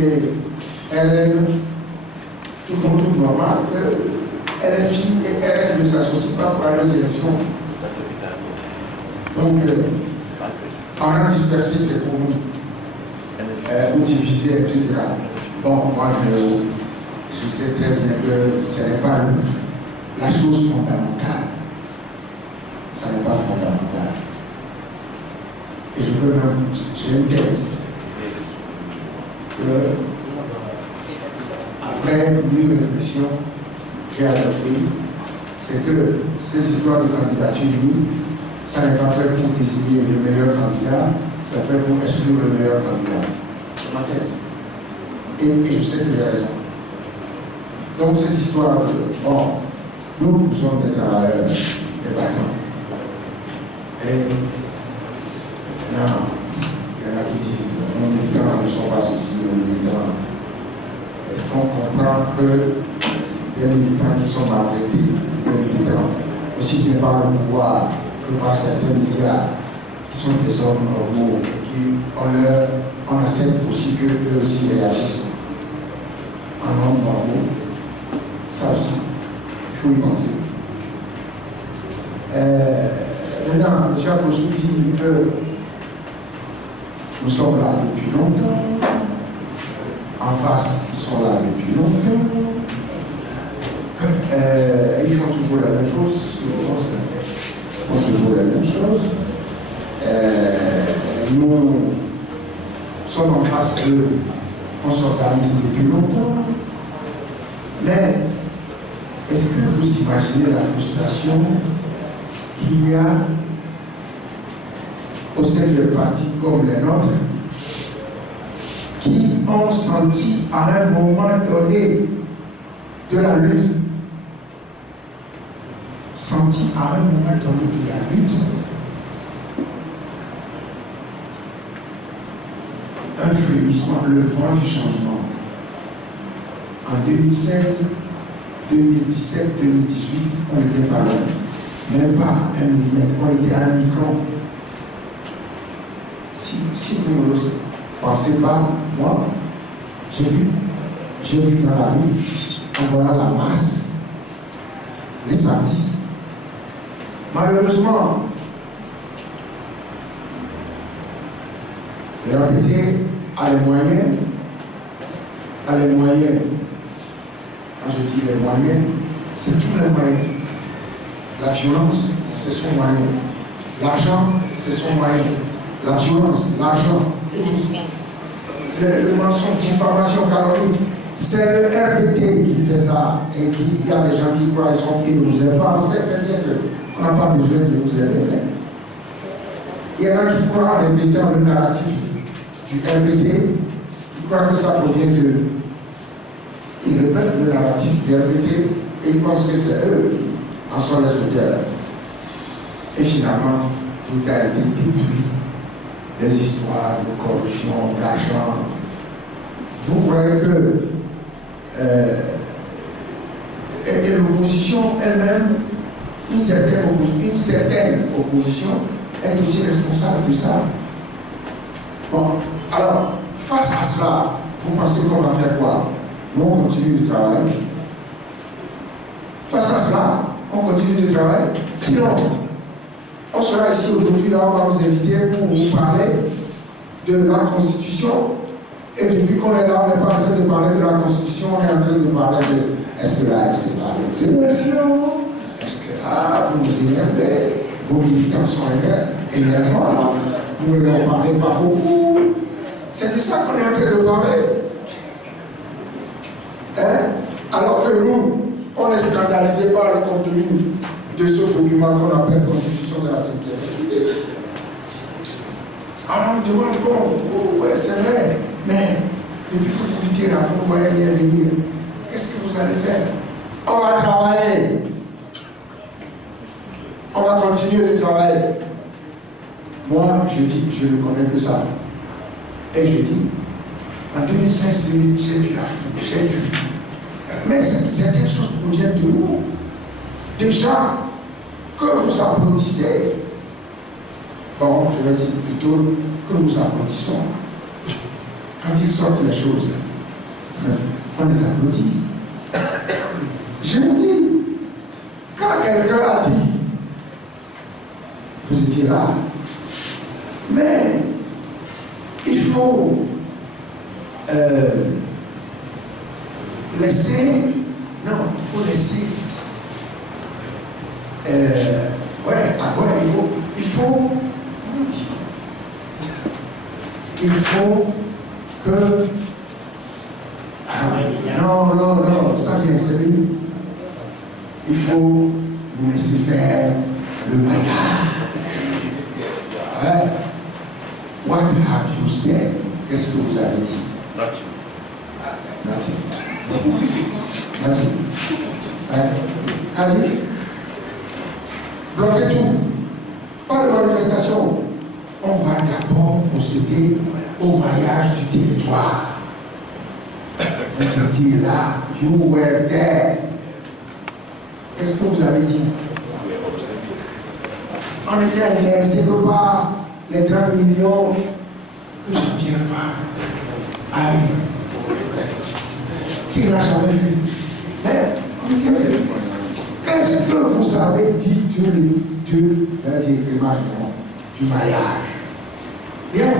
et RN, tout le monde trouve normal que LFI et RN ne s'associent pas pour aller aux élections. Donc, en disperser, c'est pour nous, ou diviser, etc. Bon, moi, je sais très bien que ce n'est pas la chose fondamentale. Ça n'est pas fondamental. Et je peux même, j'ai une thèse que, après mûre réflexion, j'ai adopté, c'est que ces histoires de candidature, ça n'est pas fait pour désigner le meilleur candidat, ça fait pour exclure le meilleur candidat. C'est ma thèse. Et je sais que j'ai raison. Donc, cette histoire de, bon, nous sommes des travailleurs, des battants. Et maintenant, il y en a qui disent, nos militants ne sont pas ceci, nos militants. Est-ce qu'on comprend que des militants qui sont maltraités, des militants, aussi bien par le pouvoir que par certains médias, qui sont des hommes normaux, et qui on accepte aussi qu'eux aussi réagissent en hommes normaux, ça aussi, il faut y penser. Maintenant, M. Akosu dit que nous sommes là depuis longtemps, en face, ils sont là depuis longtemps, ils font toujours la même chose, c'est ce que je pense, ils font toujours la même chose. Nous sommes en face d'eux, on s'organise depuis longtemps, mais est-ce que vous imaginez la frustration qu'il y a au sein de partis comme les nôtres qui ont senti à un moment donné de la lutte, senti à un moment donné de la lutte, un frémissement, le vent du changement. En 2016, 2017, 2018, on n'était pas là. Même pas 1 millimètre, on était à 1 micron. Si vous ne le pensez pas, moi, j'ai vu dans la rue, en voyant la masse, les samedis. Malheureusement, les RPT a les moyens, quand je dis les moyens, c'est tous les moyens. La violence, c'est son moyen. L'argent, c'est son moyen. La violence, l'argent, et tout. Le mensonge, diffamation, calomnie. C'est le RPT qui fait ça. Et il y a des gens qui croient qu'ils nous aident pas. On sait très bien qu'on n'a pas besoin de nous aider. Il y en a qui croient en répétant le narratif du RPT, qui croient que ça provient de. Ils répètent le narratif du RPT et ils pensent que c'est eux qui en sont les auteurs. Et finalement, tout a été détruit. Les histoires de corruption, d'argent. Vous croyez que et l'opposition elle-même, une certaine opposition est aussi responsable de ça. Bon, alors, face à cela, vous pensez qu'on va faire quoi? Nous, on continue de travailler. Face à cela, on continue de travailler. Sinon, on sera ici aujourd'hui, là, on va vous inviter pour vous parler de la Constitution. Et depuis qu'on est là, on n'est pas en train de parler de la Constitution, on est en train de parler de est-ce que là, c'est pas l'exécution? Est-ce que là, vous nous énervez? Vos militants sont énervants, vous ne leur parlez pas beaucoup. C'est de ça qu'on est en train de parler. Hein? Alors que nous, on est scandalisé par le contenu de ce document qu'on appelle Constitution de la 5e République. Alors on demande, bon, ouais, c'est vrai, mais depuis que vous luttez là, vous ne voyez rien venir. Qu'est-ce que vous allez faire? On va travailler. On va continuer de travailler. Moi, je dis, je ne connais que ça. Et je dis, en 2016, 2017, j'ai vu la foule, j'ai vu. Mais certaines choses proviennent de nous. Déjà, que vous applaudissez, bon, je vais dire plutôt que nous applaudissons. Quand ils sortent les choses, On les applaudit. Je vous dis, quand quelqu'un a dit, vous étiez là, mais il faut laisser, non, il faut laisser, il faut que, non, ça vient, c'est lui. Il faut nous laisser faire le maillage. What have you said? Qu'est-ce que vous avez dit? Nothing. Allez, bloquez tout. Pas de manifestation. On va d'abord procéder au maillage du territoire. Vous étiez là. You were there. Qu'est-ce que vous avez dit? On était intéressé que par les 30 millions que Jean-Pierre a eu. Qu'il n'a jamais vu. Mais, qu'est-ce que vous avez dit du maillage? Bien.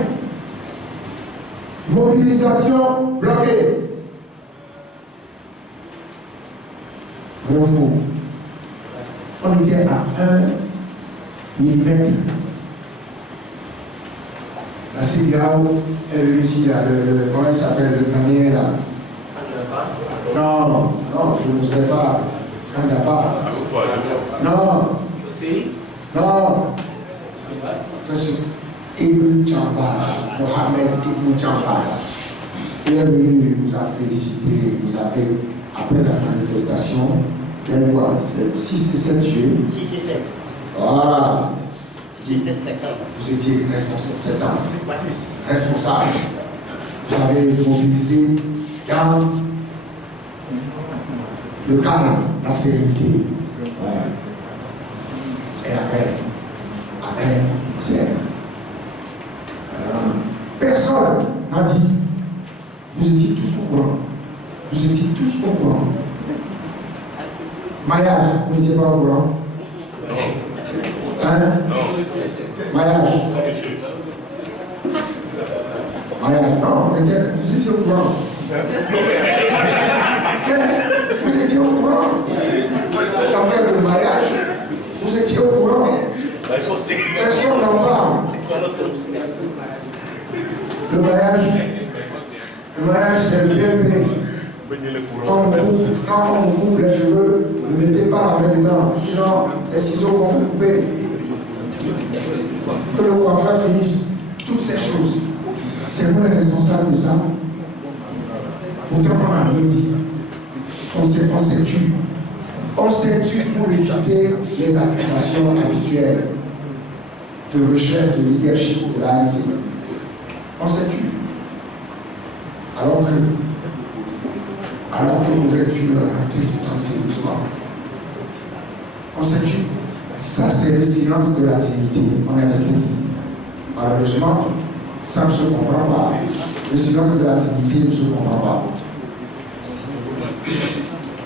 Mobilisation bloquée. Vrai ou faux? On était à 1 millimètre. La CDAO est venue ici, comment il s'appelle, le premier là? Non, je ne serai pas. Kandapa. Non. Non. Ibn Chambas, Mohamed Ibn Chambas. Il est venu, nous a félicité, nous a fait, après la manifestation, quel mois? 6 et 7 juillet. 6 et 7. Voilà. 6 et 7 septembre. Vous étiez responsable. Responsable. Vous avez mobilisé dans le calme, la sérénité. Ouais. Et après, c'est. Personne n'a dit. Vous étiez tous au courant. Vous étiez tous au courant. Maillage, vous n'étiez pas au courant? Hein? Maillage. Maillage, non, vous étiez au courant. Vous étiez au courant. En fait, le maillage, vous étiez au courant. Personne n'en parle. Le maillage, c'est le BMP. Quand on vous coupe les cheveux, ne mettez pas la main dedans, sinon les ciseaux vont vous couper. Que le coiffeur finisse. Toutes ces choses. C'est vous les responsables de ça. Pourtant, on n'a rien dit. On s'est tué. On s'est tué pour éviter les accusations habituelles de recherche de leadership de l'ANC. On s'est tué. Alors qu'on aurait dû le rentrer tout en sérieusement. On s'est tué. Ça, c'est le silence de l'activité. On est resté dit. Malheureusement, ça ne se comprend pas. Le silence de l'activité ne se comprend pas.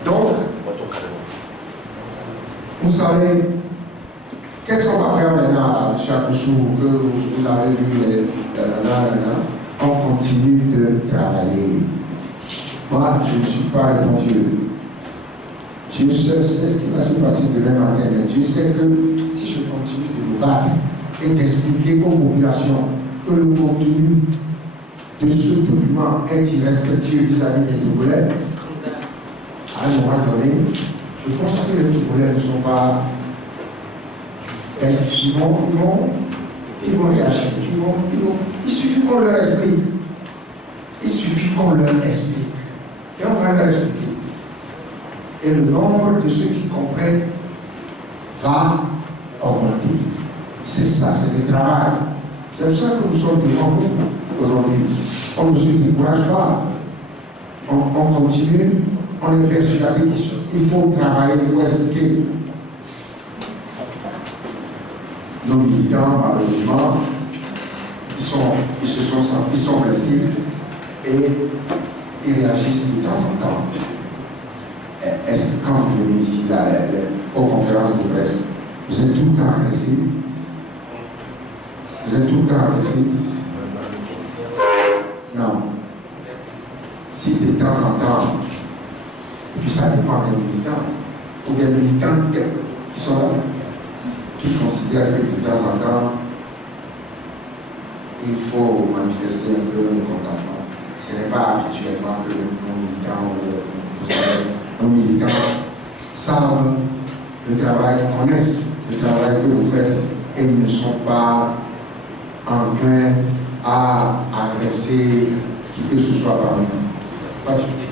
Donc, vous savez, qu'est-ce qu'on va faire maintenant, M. Akoussou, que vous avez vu on continue de travailler. Moi, je ne suis pas le bon Dieu. Dieu seul sait ce qui va se passer demain matin. Mais Dieu sait que si je continue de me battre et d'expliquer aux populations que le contenu de ce document est irrespectueux vis-à-vis des Togolais, à un moment donné, je pense que les Togolais ne sont pas. Ils vont réagir. Il suffit qu'on leur explique. Et on va leur expliquer. Et le nombre de ceux qui comprennent va augmenter. C'est ça, c'est le travail. C'est pour ça que nous sommes devant vous aujourd'hui. On ne se décourage pas. On continue. On est persuadé qu'il faut travailler, il faut expliquer. Nos militants, malheureusement, ils sont blessés et et réagissent de temps en temps. Est-ce que quand vous venez ici, là, aux conférences de presse, vous êtes tout le temps agressé? Vous êtes tout le temps agressé? Non. Si de temps en temps, et puis ça dépend des militants, ou des militants qui sont là, qui considèrent que de temps en temps, il faut manifester un peu le contentement. Ce n'est pas habituellement que nos militants savent le travail, connaissent le travail que vous faites et ne sont pas enclins à agresser qui que ce soit parmi vous. Pas du tout.